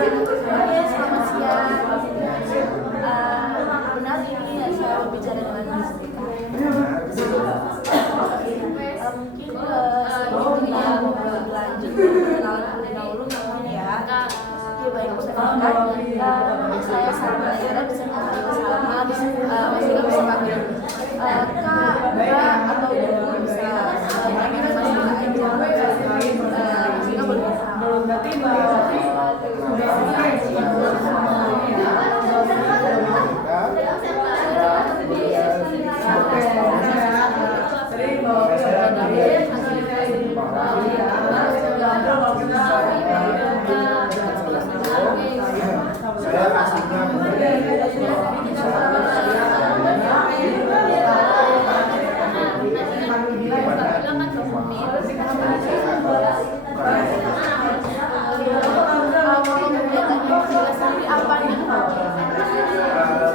Selamat siang. Benar ini ya saya berbicara dengan Mas Rika. Mungkin sebelumnya lanjut kenalan terlebih dahulu mungkin ya. Ya baik perkenalkan, saya Salma Yara bisa panggil Salma, Mas Rika bisa panggil Kak, Mbak atau Ibu bisa panggil Mas Rika aja. Mas Rika boleh.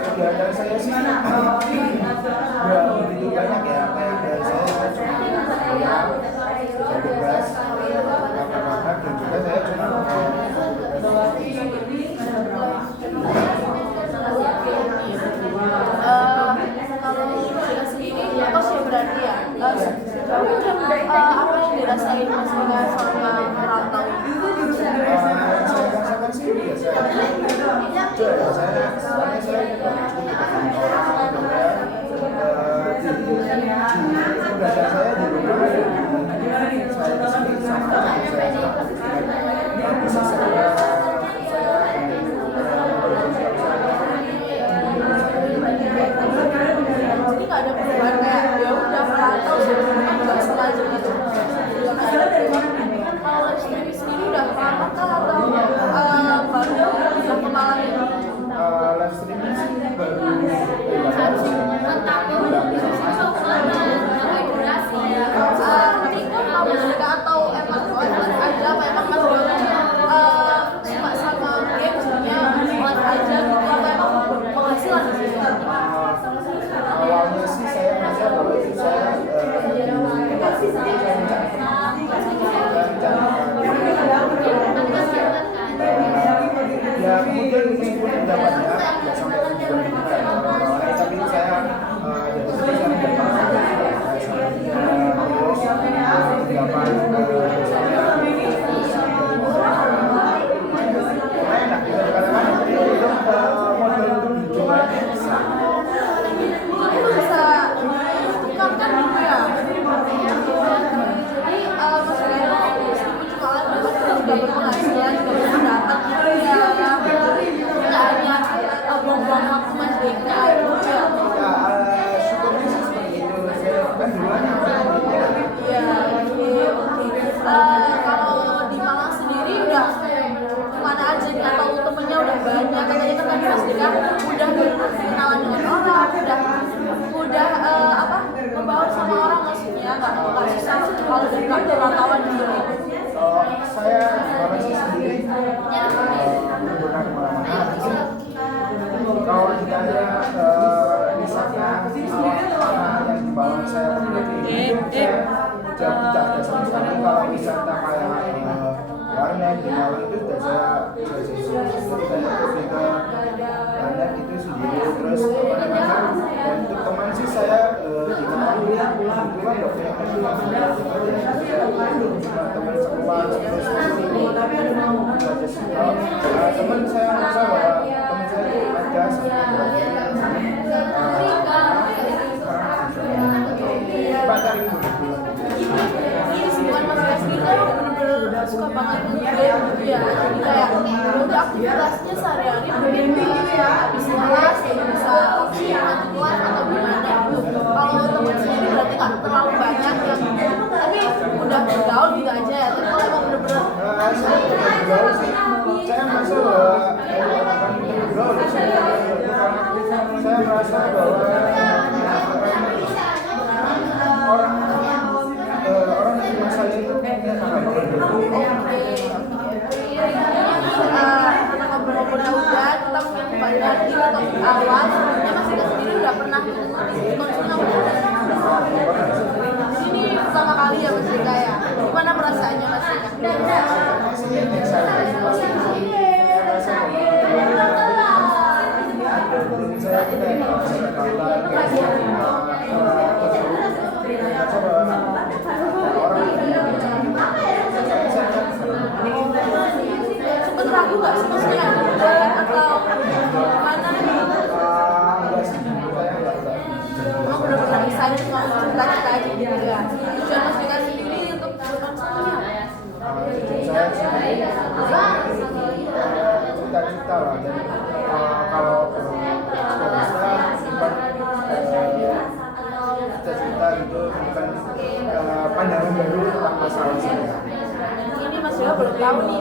Kegiatan saya sih nggak begitu banyak ya, kayak dari saya bebas makan dan juga saya cuma kalau saya sendiri kos ya berarti ya apa yang dirasain Mas Rika selama merantau? saya rasakan sih biasa. Saya di rumah saya di sini Jadi nggak ada perubahan kayak ya udah merantau nggak sengaja gitu. Kalau sendiri udah lama kah atau baru udah kemalang ini? live streaming sih baru Mas Rika atau emang aja apa emang Mas Rika suka sama game sebenarnya live aja gitu apa emang penghasilan di situ? awalnya sih saya merasa bahwa itu saya ya kemudian meskipun pendapatnya ya sampai tapi saya berpenghasilan juga berpendapat ya nggak hanya buang-buang waktu Mas Rika syukurnya sih seperti itu saya kan duluan kalau di Malang sendiri udah kemana aja nih atau temennya udah banyak katanya kan tadi Mas Rika udah berkenalan dengan orang udah membaur sama orang maksudnya nggak susah kalau dari perantauan di sini. Saya masih sendiri benar kemana-mana. Kalau ditanya misalnya yang dibawa saya pribadi saya tidak ada sama sekali. Kalau wisata kayak warnet di Malang itu sudah saya pergi ke warnet itu sendiri. Terus dan untuk teman sih saya di Malang kebetulan teman sekelas terus teman saya merasa bahwa teman saya itu ada pacar itu ini bukan Mas Rika bener-bener suka banget game gitu ya jadi kayak udah aktivitasnya sehari-hari game gitu ya habis kelas ya bisa keluar atau gimana gitu kalau teman sendiri berarti nggak terlalu banyak yang tapi udah bergaul gitu aja ya tapi kalau emang bener-bener saya bergaul sih saya merasa bahwa bergaul saya merasa bahwa orang di masa itu karena ngobrol-ngobrolnya udah kita mungkin banyak di topik awal sebelumnya Mas Rika sendiri udah pernah ini pertama kali ya Mas Rika ya gimana perasaannya Mas Rika? itu kayak saya nonton kayak orang sempet ragu nggak sih maksudnya atau gimana? enggak sih, saya enggak. Emang benar-benar excited mau cerita-cerita aja gitu ya. Tujuan Mas Dika sendiri untuk berkonsulnya Saya cerita-cerita lah, dan kalau bisa simpan cerita gitu, simpan pandangan baru tentang masalah saya. ini Mas Dika belum tahu nih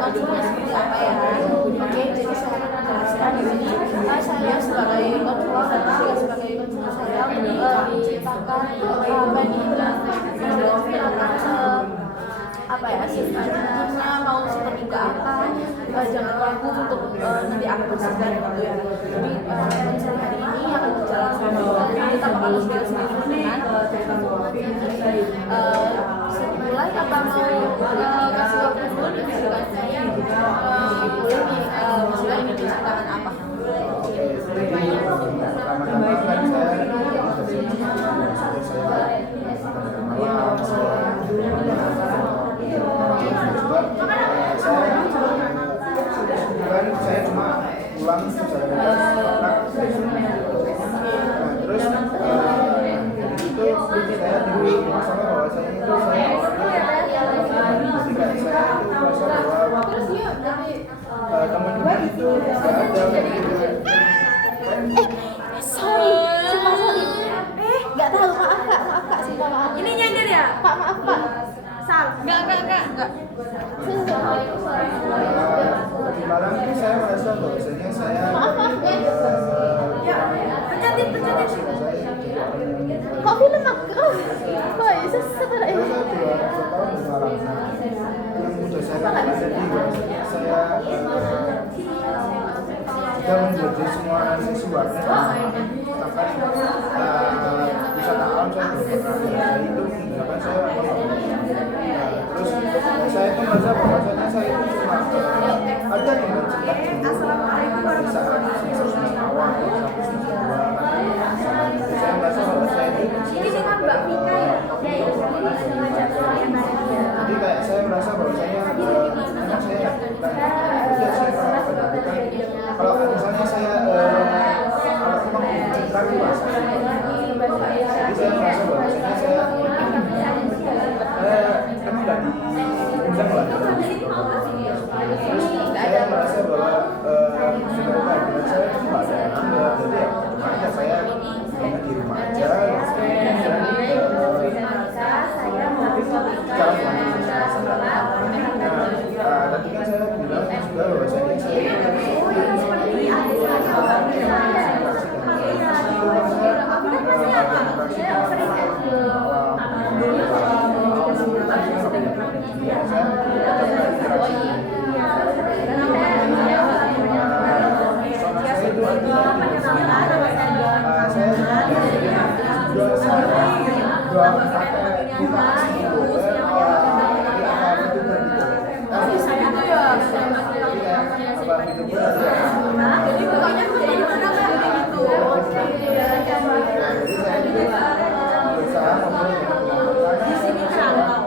konsulnya seperti apa ya. Oke, jadi saya akan menjelaskan di sini. Saya sebagai konselor dan Mas Dika sebagai konselor saya menceritakan apa nih tentang apa ya gimana mau seperti juga apa jangan ragu untuk nanti akan bersabar gitu ya. Jadi konser hari ini akan berjalan selama kita bakal berjalan sendiri dengan mulai apa mau kasih waktu dulu nih gitu kan boleh nih maksudnya ini diceritakan apa. Pertama-tama kan saya cuma pulang terus itu saya diberi masalah bahwa saya itu saya teman-teman itu nggak ada Sorry nggak tahu maaf kak sumpah maaf Ini nyender ya? pak maaf pak Sal. enggak di malam ini saya merasa bahwasanya saya maaf Ya, pencetin. kok film aku kok bisa sebenarnya saya 2 tahun mengalami yang mudah saya lakukan jadi saya sudah menjadi semua siswanya bahkan wisata alam saya belum pernah itu menggunakan saya terus saya itu merasa bahwasanya saya itu cuma ada teman cepat di saat semester awal sampai semester 2 saya merasa bahwa saya itu Ini dengan Mbak Vika ya? jadi kayak saya merasa bahwasanya memang saya kalau misalnya saya kalau memang lagi masa jadi saya merasa bahwasanya saya emang nggak diundang lah terus saya merasa bahwa sebenarnya dengan saya itu nggak ada jadi ya makanya saya di rumah aja tadi kan saya bilang juga bahwasanya saya jadi pokoknya tuh jadi gimana kan gitu Di sini terantau.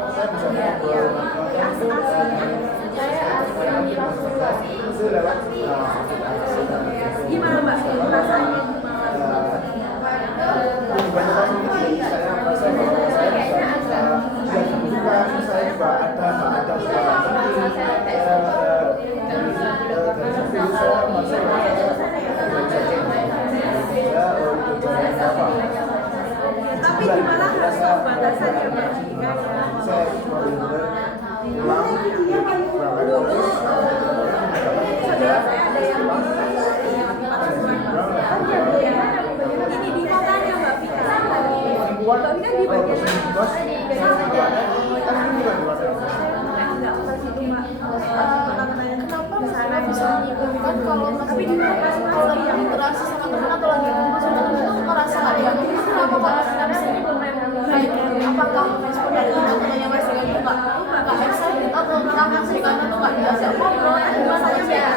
Gimana Mbak? Perasaannya? Tapi gimana rasa batasannya Mbak Vika? Saudara saya ada yang ini di kotanya Mbak Vika. Mbak Vika di bagian kenapa misalnya bisa menyimpulkan kalau tapi di kalau lagi interaksi sama teman atau lagi sebenarnya itu merasa nggak ya kenapa kalau sebenarnya apakah respon dari teman-temannya Mas Dika itu nggak excited atau tentang Mas Dika itu nggak diajak ngobrol gimana aja ya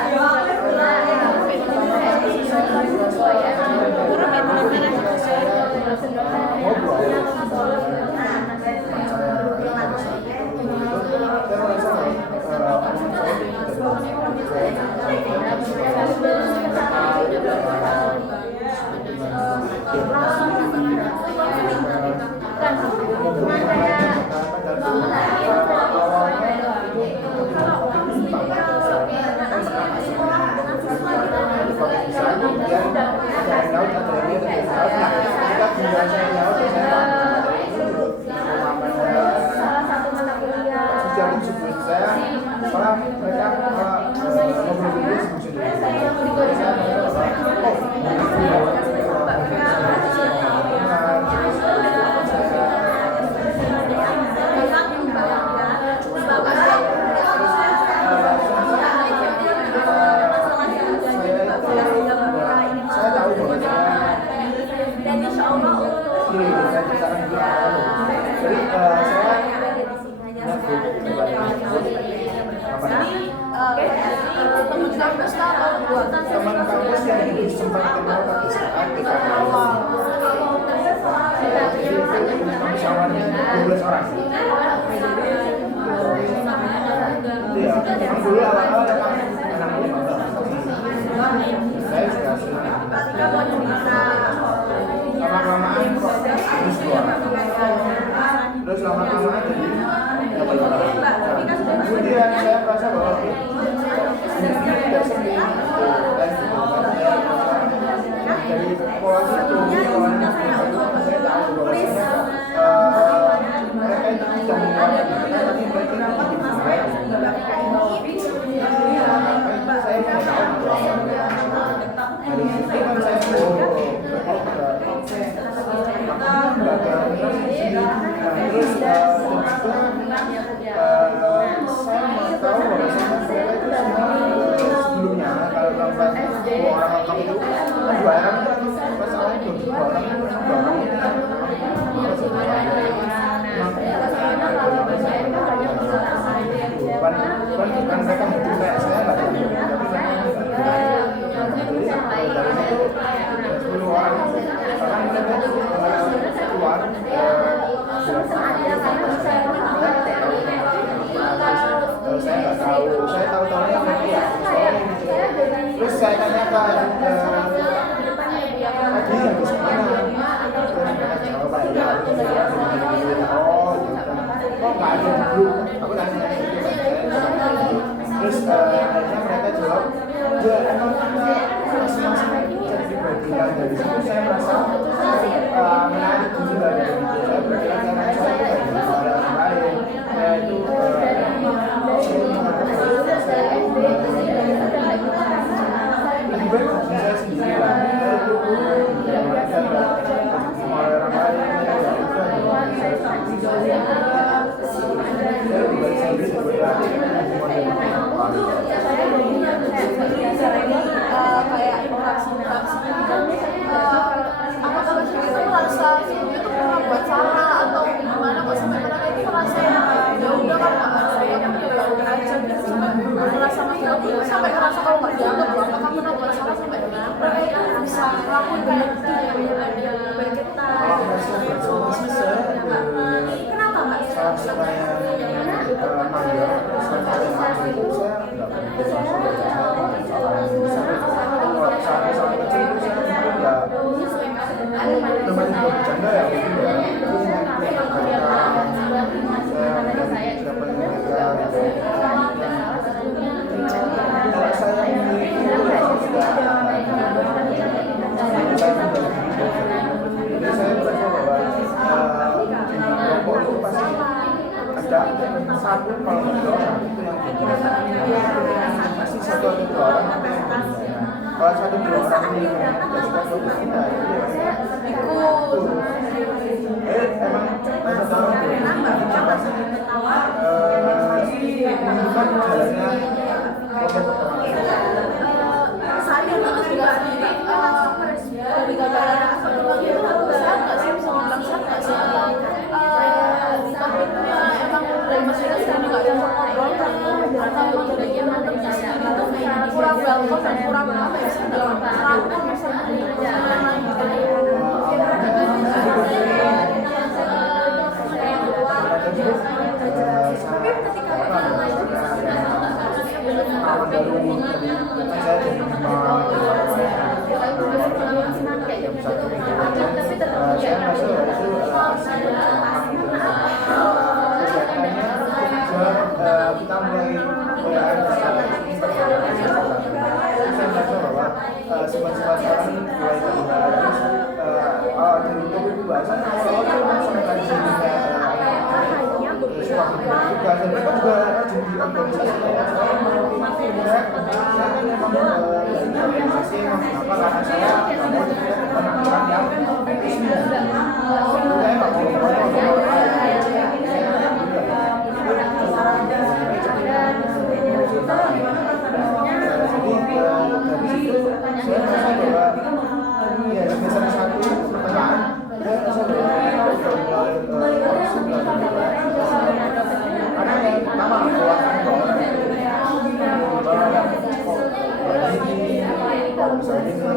Soalnya mereka ngobrol Inggris saya tahu bahwa dan insya Allah untuk jadi teman kampus atau teman kampus yang sempat kenal pada saat kita awal. Jadi misalnya 12 orang. Iya, yang dulu awal-awal memang anak muda. Saya juga senang. Lama-lamaan kok habis keluar. Terus lama-lamaan jadi dapat orang. Kemudian saya merasa bahwa tidak seperti dari pola itu, saya tahu bahwasanya mereka itu tidak menguatkan, tapi mereka saya tidak tahu dari situ kan saya terus saya mau tahu bahwasanya mereka itu sebelumnya kalau lompat dua orang lengkap itu dua orang itu pas awal itu dua orang itu bukan mereka mungkin kayak saya nggak tahu tapi dari situ 10 orang sekarang mereka keluar saya nggak tahu, saya tahu-tahunya media. Terus saya tanyakan tadi habis mana? Terus mereka jawab oh nggak ada di grup. Aku tanya terus akhirnya mereka jawab ya emang masing-masing jadi bagian dari situ. Saya merasa menarik juga dari itu. Saya berkira karena saya itu orang lain, saya itu lebih baik saya sendiri lah. Mereka semua orang lain saya lebih baik sendiri daripada kayak interaksi-interaksinya apakah itu merasa itu pernah buat salah atau gimana kok sampai mereka itu merasa ya udah kan saya kan ya udah aja gitu sampai merasa itu sampai merasa kalau nggak dianggap apakah pernah buat salah sampai mereka itu bisa ngelakuin kayak gitu ya kenapa nggak salah saya manggil saya itu saya nggak sampai kecil itu saya ya teman bercanda ya mungkin ya kalau saya ini jadi saya merasa bahwa kelompok itu pasti ada satu kalau dua orang itu yang pasti satu atau dua orang kalau satu dua orang ini tidak suka fokus kita ikut emang ada tahun bukan jalannya saya terus juga dari gambaran saya nggak sih bisa bilang saya nggak sih di topiknya emang dari masyarakat sendiri nggak bisa ngobrol atau bagian materinya itu kurang welcome dan kurang apa ya sih dalam rangka tapi ketika tadi kan saya dari Bima jam 1 saya masuk itu kegiatannya kita mulai saya merasa bahwa sifat-sifat sekarang mulai terlihat terus dari topik pembahasan awal-awal itu langsung tadi suka juga dan mereka juga rajin di organisasi saya kan memang dari organisasi apa karena saya mau penampilan yang resmi saya nggak dari situ saya merasa bahwa ya semester 1 pertengahan saya merasa bahwa karena yang pertama keluarkan kalau misalnya ini terus kedua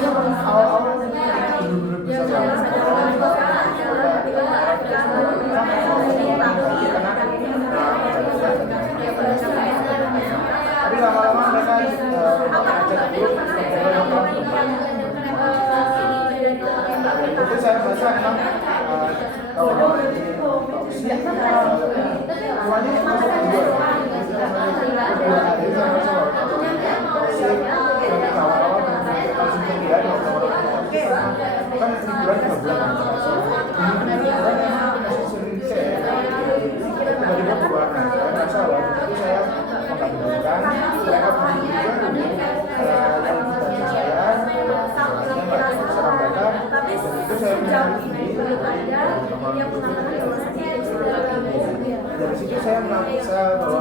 mulai awal-awal bener-bener bisa tapi lama-lama mereka ajak dulu itu saya merasa emang kalau semuanya masuk kedua hari saya merasa dari awal-awal langsung kemudian kan liburan 3 bulan tiba-tiba keluar saya merasa waktu itu saya mengabulkan mereka juga serang mereka dan itu saya dari situ saya merasa bahwa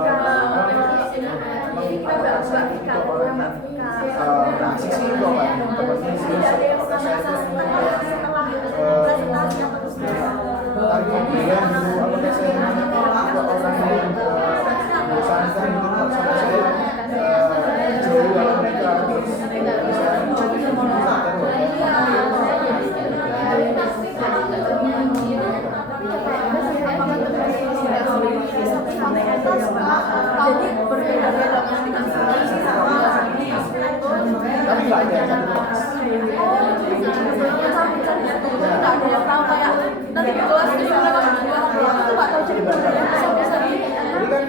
asik sih kok kan temennya sih saya itu tadi kemudian dulu apakah saya orang yang bosankan gitu sama saya jauh dari mereka terus jadi berbeda-beda tapi nggak ada yang nggak ada yang tahu kayak nanti di kelas itu mereka berdua aku tuh nggak tahu jadi berbeda bisa jadi kan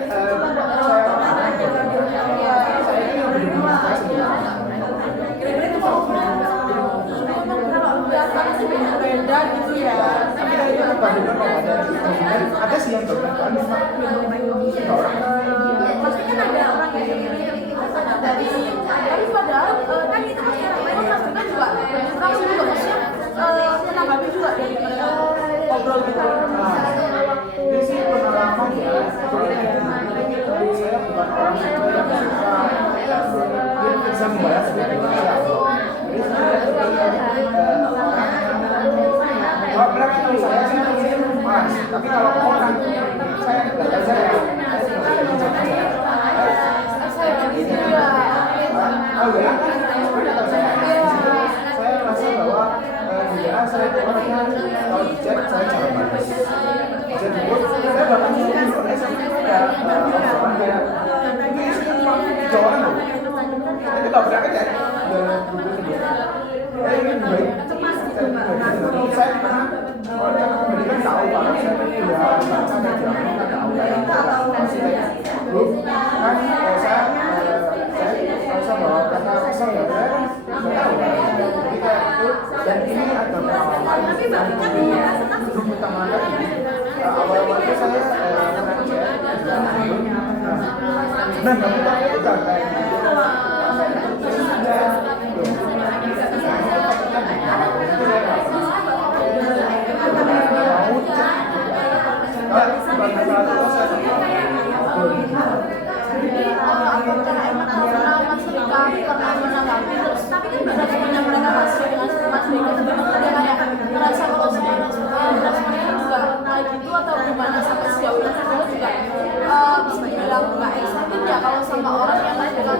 saya ini udah di kelas kalau biasa sih beda gitu ya tapi dari itu perbandingan ada sih yang berbeda orang pasti kan ada orang yang dari tapi padahal kan itu pasti orang lain kan juga langsung juga maksudnya menanggapi juga dari mereka ngobrol gitu. Ini sih pengalaman ya. Saya bukan orang yang suka bisa membayar sebagai manusia. Jadi kalau mereka tahu saya mas, tapi kalau orang saya nggak saya saya rasa bahwa saya itu orangnya kalau di chat saya cara bagus jadi saya bahkan mungkin saya orang kayak ini cuma 3 orang loh itu nggak berangkat ya ini baik saya pernah mereka tahu kalau saya itu ya baca dan jalan tahu kan saya rasa bahwa karena kesel ya saya tahu jadi kayak itu dan ini ada pengalaman belum utama lagi awal-awal itu saya mengajak nah kamu itu kan kayak tapi kan berdasarkan mereka masih dengan mas Bego sebenarnya dia kayak merasa kalau sekarang juga kayak gitu atau gimana sampai sejauh ini juga bisa dibilang nggak excited ya kalau sama orang yang lain bukan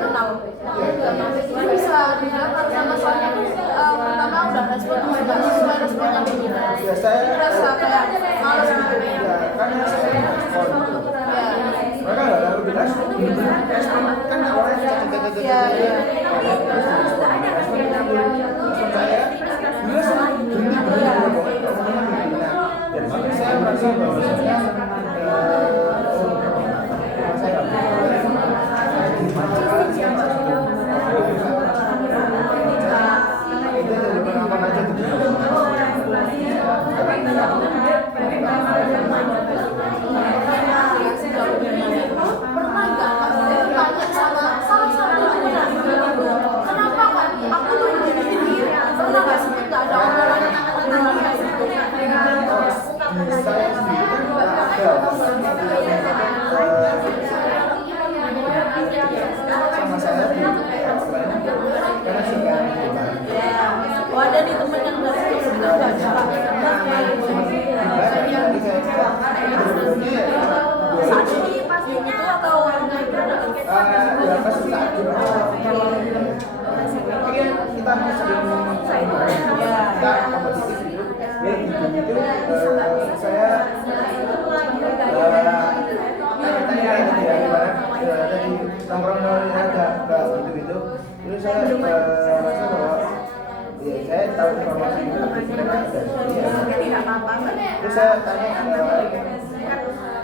tidak apa-apa. Terus saya tanya,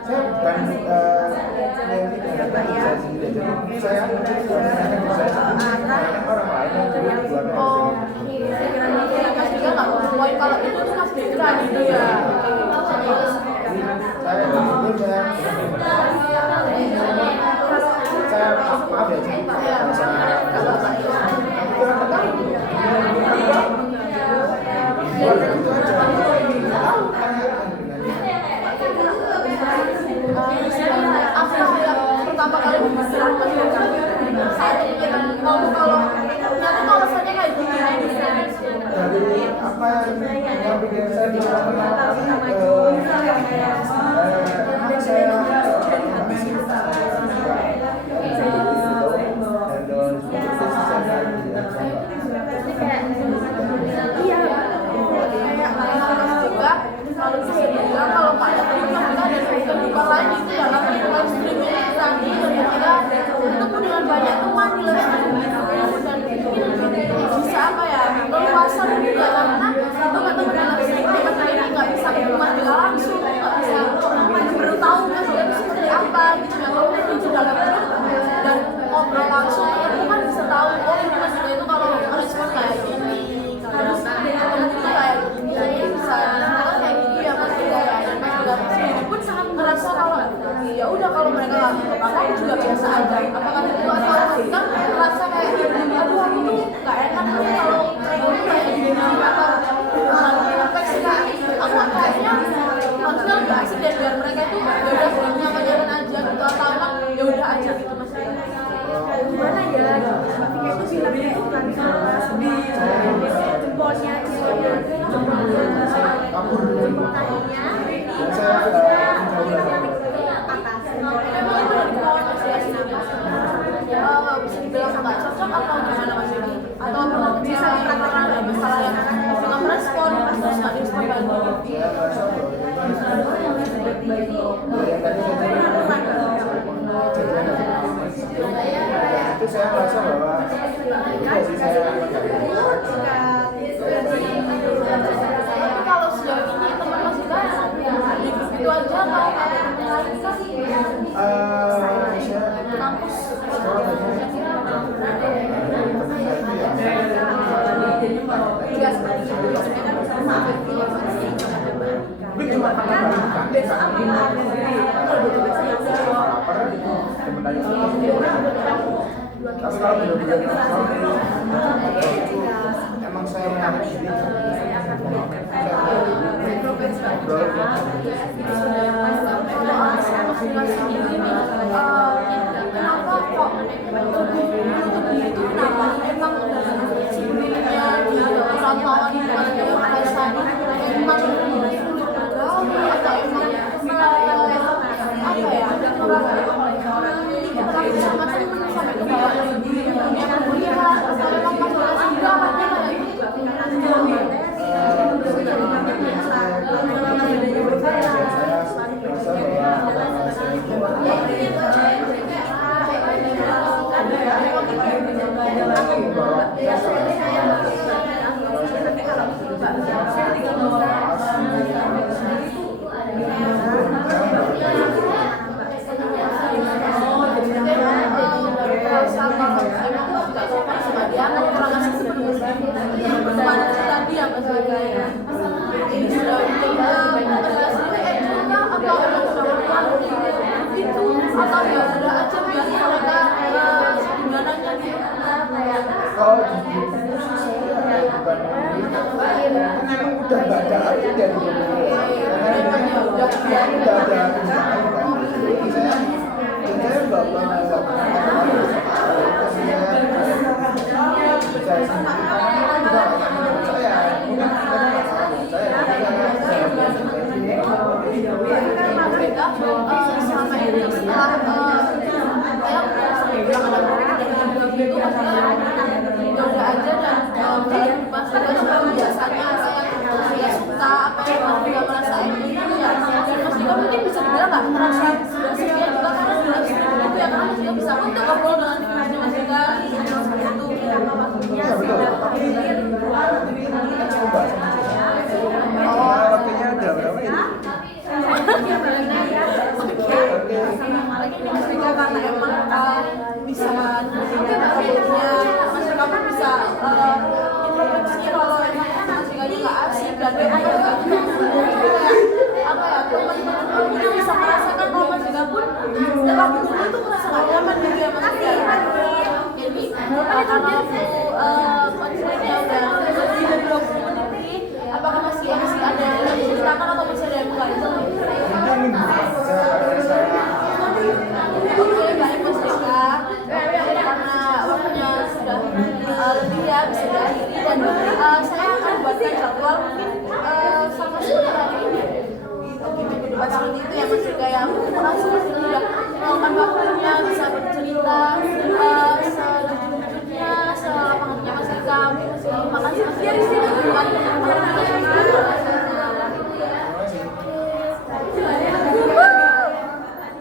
saya bukan jadi saya menanyakan ke saya orang lain yang juga di luar negeri. Mas juga nggak mau kalau itu tuh Mas Fitra gitu ya. Saya jujur saya maaf ya jadi pertama kali berbicara saya pikiran kalau rasanya kayak gini dari apa yang bikin saya di kalau bisa dibilang kalau Pak Yatri kita ada kehidupan lain itu dalam live streaming itu tadi kita ketemu dengan banyak teman di live streaming itu dan bisa apa ya leluasan juga karena teman-teman di live streaming ini nggak bisa ketemu dia langsung nggak bisa baru tahu Mas dia seperti apa gitu ya kalau itu dalam grup dan ngobrol langsung itu kan bisa tahu oh ini Mas itu kalau respon kayak gini kalau itu kayak gini bisa pun sangat merasa kalau ya udah kalau mereka nggak ikut aku juga biasa aja apakah itu atau kan merasa kayak aduh aku tuh nggak enak nih kalau mereka kayak gini atau refleksi aku kayaknya harusnya nggak asik dan biar mereka itu ya udah punya pacaran aja gitu atau emang ya udah aja gitu mas gimana ya Mbak Vika itu bilangnya itu kan di jempolnya bisa dibilang nggak cocok atau gimana mas ini atau bisa pernah ada masalah yang belum respon terus nggak direspon lagi itu saya merasa bahwa tapi kalau sejauh ini teman mas juga itu aja atau ada teman lain sih kampus besok tapi kalau benar-benar emang saya menarik diri kenapa kok itu kenapa emang sebelumnya di perantauan perasaan emang atau emang apa ya sama temen sampai ke bawah dunia kuliah atau emang masalah juga kayak gitu atau ya udah aja biar mereka gimana kalau di saya bukan memang udah nggak ada arti dari udah ada saya nggak pernah selama ini setelah itu ya udah aja dan pas juga biasanya saya suka apa yang juga merasain itu ya dan Mas juga mungkin bisa dibilang nggak merasa sudah sekian juga karena sudah itu ya karena Mas juga bisa untuk ngobrol dengan tim Mas juga seperti itu ya betul tapi kita coba apalagi ini Mas Rika karena emang bisa sebelumnya Mas Rika pun bisa introspeksi kalau emang Mas Rika juga asik dan Mas Rika juga apa ya teman-teman kita bisa merasakan kalau Mas Rika pun dalam waktu itu merasa gak nyaman gitu ya Mas Rika. Jadi kalau aku